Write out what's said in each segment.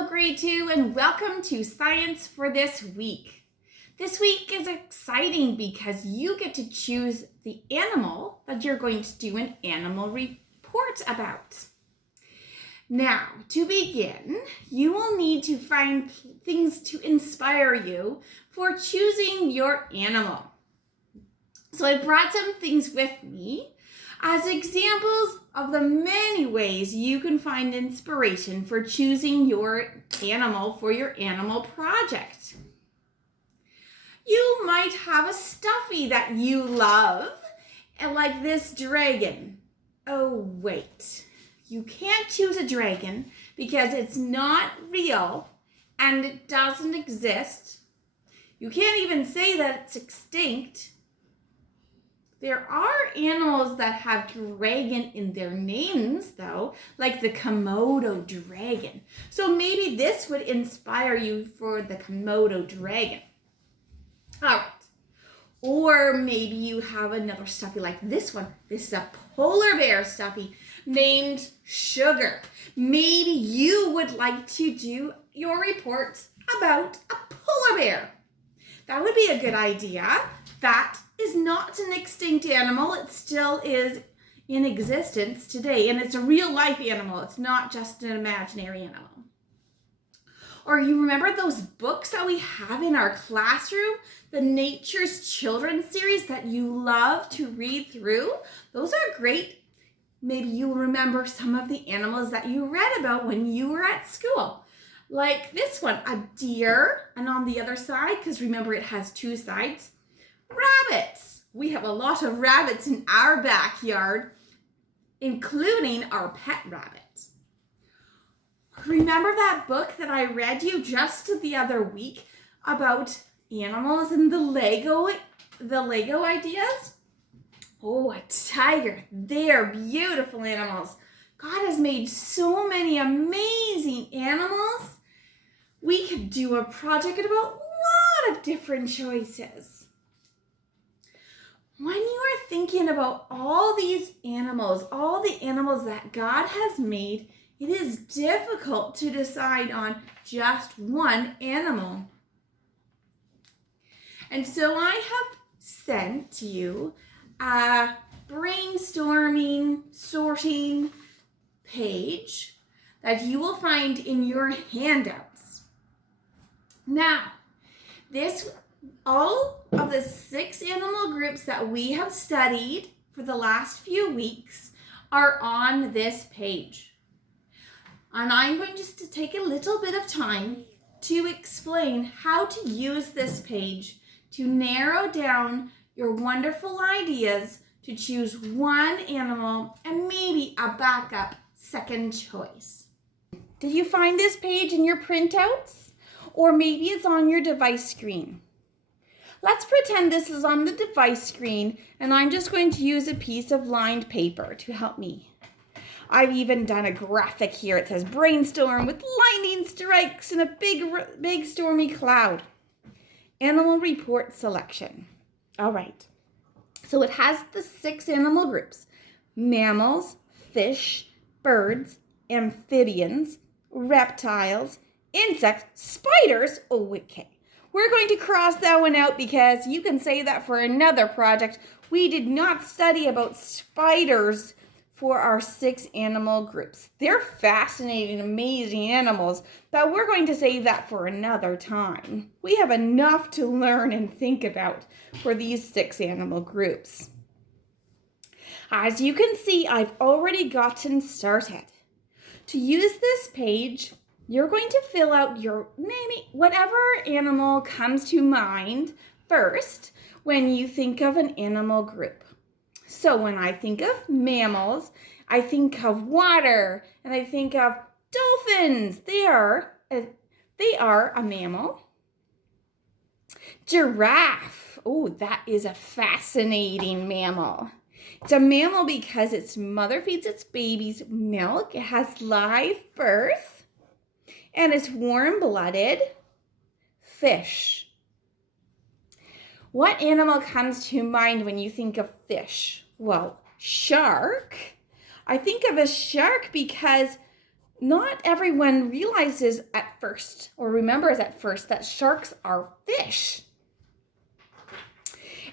Hello, grade 2, and welcome to Science for this week. This week is exciting because you get to choose the animal that you're going to do an animal report about. Now, to begin, you will need to find things to inspire you for choosing your animal. So I brought some things with me as examples of the many ways you can find inspiration for choosing your animal for your animal project. You might have a stuffy that you love, and like this dragon. Oh, wait. You can't choose a dragon because it's not real and it doesn't exist. You can't even say that it's extinct. There are animals that have dragon in their names, though, like the Komodo dragon. So maybe this would inspire you for the Komodo dragon. All right. Or maybe you have another stuffy like this one. This is a polar bear stuffy named Sugar. Maybe you would like to do your reports about a polar bear. That would be a good idea. That is not an extinct animal. It still is in existence today, and it's a real life animal. It's not just an imaginary animal. Or you remember those books that we have in our classroom, the Nature's Children series that you love to read through? Those are great. Maybe you remember some of the animals that you read about when you were at school. Like this one, a deer, and on the other side, because remember it has two sides, rabbits. We have a lot of rabbits in our backyard, including our pet rabbit. Remember that book that I read you just the other week about animals and the Lego ideas? Oh, a tiger. They're beautiful animals. God has made so many amazing animals. We could do a project about a lot of different choices. When you are thinking about all these animals, all the animals that God has made, it is difficult to decide on just one animal. And so I have sent you a brainstorming, sorting page that you will find in your handouts. Now, all of the 6 animal groups that we have studied for the last few weeks are on this page. And I'm going just to take a little bit of time to explain how to use this page to narrow down your wonderful ideas to choose one animal and maybe a backup second choice. Did you find this page in your printouts? Or maybe it's on your device screen. Let's pretend this is on the device screen and I'm just going to use a piece of lined paper to help me. I've even done a graphic here. It says brainstorm with lightning strikes and a big stormy cloud. Animal report selection. All right. So it has the 6 animal groups: mammals, fish, birds, amphibians, reptiles, insects, spiders. Oh, okay. We're going to cross that one out because you can say that for another project. We did not study about spiders for our 6 animal groups. They're fascinating, amazing animals, but we're going to save that for another time. We have enough to learn and think about for these 6 animal groups. As you can see, I've already gotten started. To use this page, you're going to fill out your maybe whatever animal comes to mind first when you think of an animal group. So when I think of mammals, I think of water, and I think of dolphins. They are a mammal. Giraffe. Oh, that is a fascinating mammal. It's a mammal because its mother feeds its babies milk. It has live birth, and it's warm-blooded. Fish. What animal comes to mind when you think of fish? Well, shark. I think of a shark because not everyone realizes at first, or remembers at first, that sharks are fish.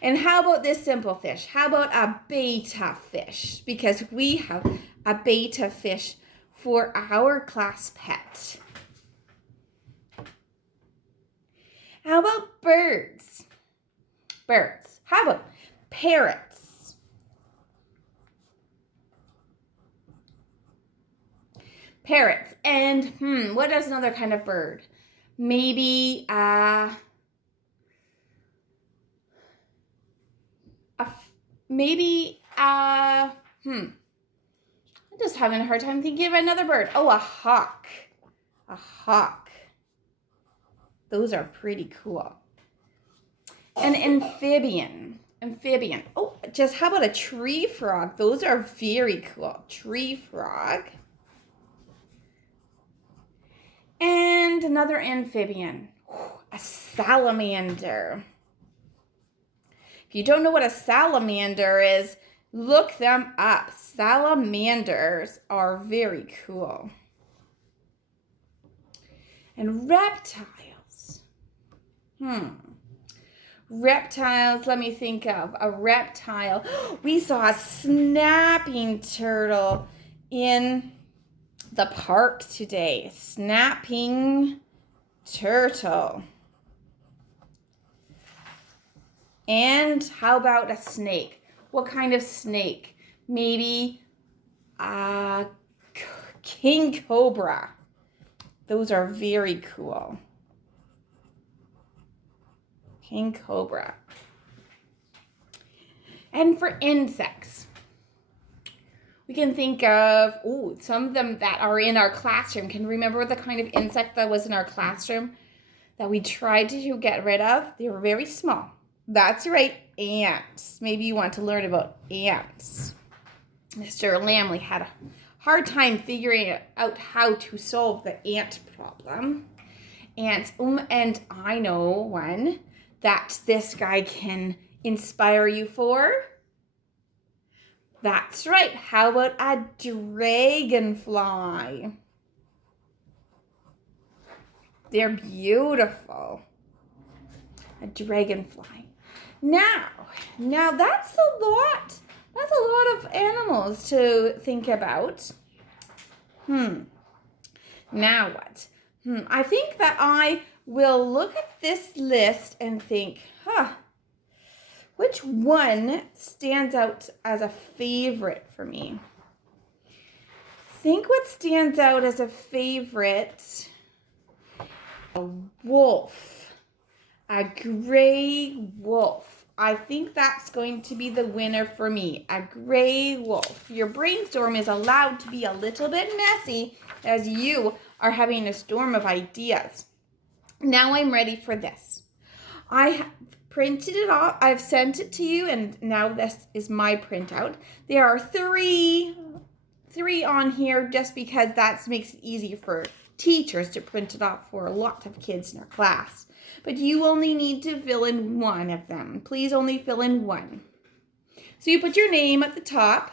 And how about this simple fish? How about a betta fish? Because we have a betta fish for our class pet. How about birds? Birds. How about parrots? Parrots. And what is another kind of bird? Maybe I'm just having a hard time thinking of another bird. Oh, a hawk. A hawk. Those are pretty cool. An amphibian. Amphibian. Oh, just how about a tree frog? Those are very cool. Tree frog. And another amphibian. A salamander. If you don't know what a salamander is, look them up. Salamanders are very cool. And reptiles. Reptiles, let me think of a reptile. We saw a snapping turtle in the park today. Snapping turtle. And how about a snake? What kind of snake? Maybe a king cobra. Those are very cool. King cobra. And for insects, we can think of, some of them that are in our classroom. Can you remember the kind of insect that was in our classroom that we tried to get rid of? They were very small. That's right, ants. Maybe you want to learn about ants. Mr. Lamley had a hard time figuring out how to solve the ant problem. Ants, and I know one that this guy can inspire you for. That's right. How about a dragonfly? They're beautiful. A dragonfly. Now that's a lot. That's a lot of animals to think about. Now what? I think that I will look at this list and think, which one stands out as a favorite for me? Think what stands out as a favorite. A wolf. A gray wolf. I think that's going to be the winner for me. A gray wolf. Your brainstorm is allowed to be a little bit messy as you are having a storm of ideas. Now I'm ready for this. I have printed it off. I've sent it to you, and now this is my printout. There are three on here just because that makes it easy for teachers to print it off for a lot of kids in our class. But you only need to fill in one of them. Please only fill in one. So you put your name at the top.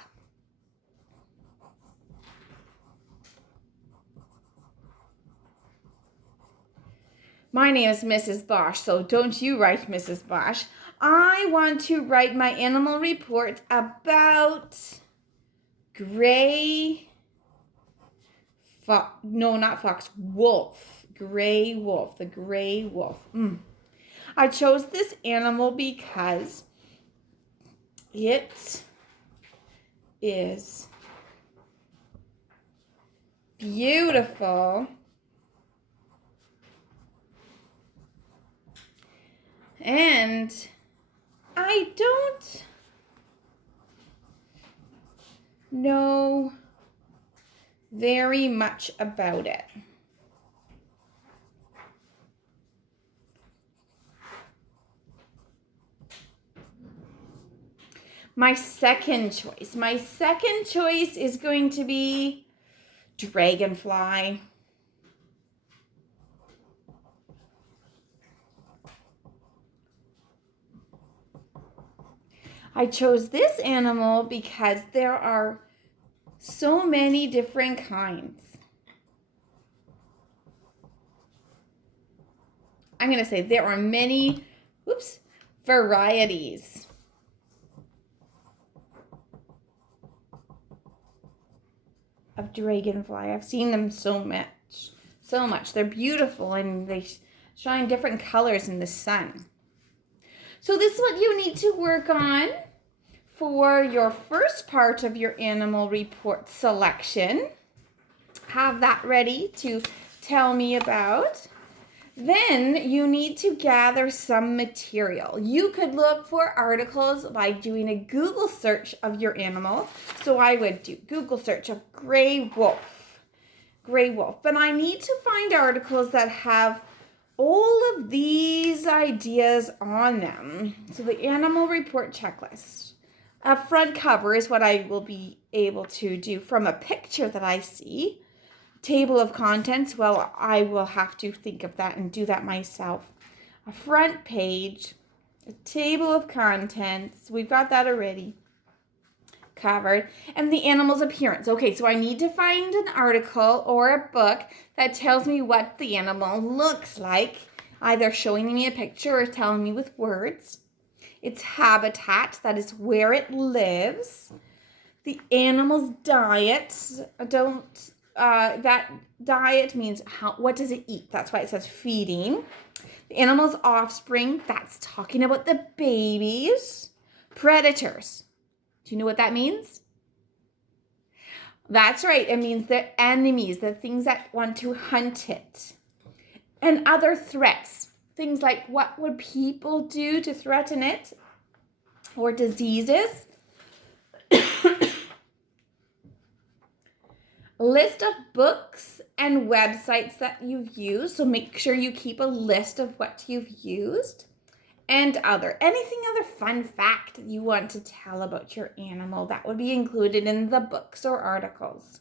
My name is Mrs. Bosch, so don't you write Mrs. Bosch. I want to write my animal report about gray fox. No, not fox. Wolf. Gray wolf. The gray wolf. I chose this animal because it is beautiful and I don't know very much about it. My second choice is going to be Dragonfly. I chose this animal because there are so many different kinds. I'm going to say there are many, varieties of dragonfly. I've seen them so much. They're beautiful and they shine different colors in the sun. So this is what you need to work on for your first part of your animal report selection. Have that ready to tell me about. Then you need to gather some material. You could look for articles by doing a Google search of your animal. So I would do Google search of gray wolf. But I need to find articles that have all of these ideas on them. So the animal report checklist. A front cover is what I will be able to do from a picture that I see. Table of contents, well, I will have to think of that and do that myself. A front page, a table of contents, we've got that already covered, and the animal's appearance. Okay, so I need to find an article or a book that tells me what the animal looks like, either showing me a picture or telling me with words. Its habitat, that is where it lives. The animal's diet, that diet means what does it eat? That's why it says feeding. The animal's offspring, that's talking about the babies. Predators. Do you know what that means? That's right. It means the enemies, the things that want to hunt it. And other threats. Things like what would people do to threaten it? Or diseases. List of books and websites that you've used. So make sure you keep a list of what you've used. And anything other fun fact that you want to tell about your animal that would be included in the books or articles.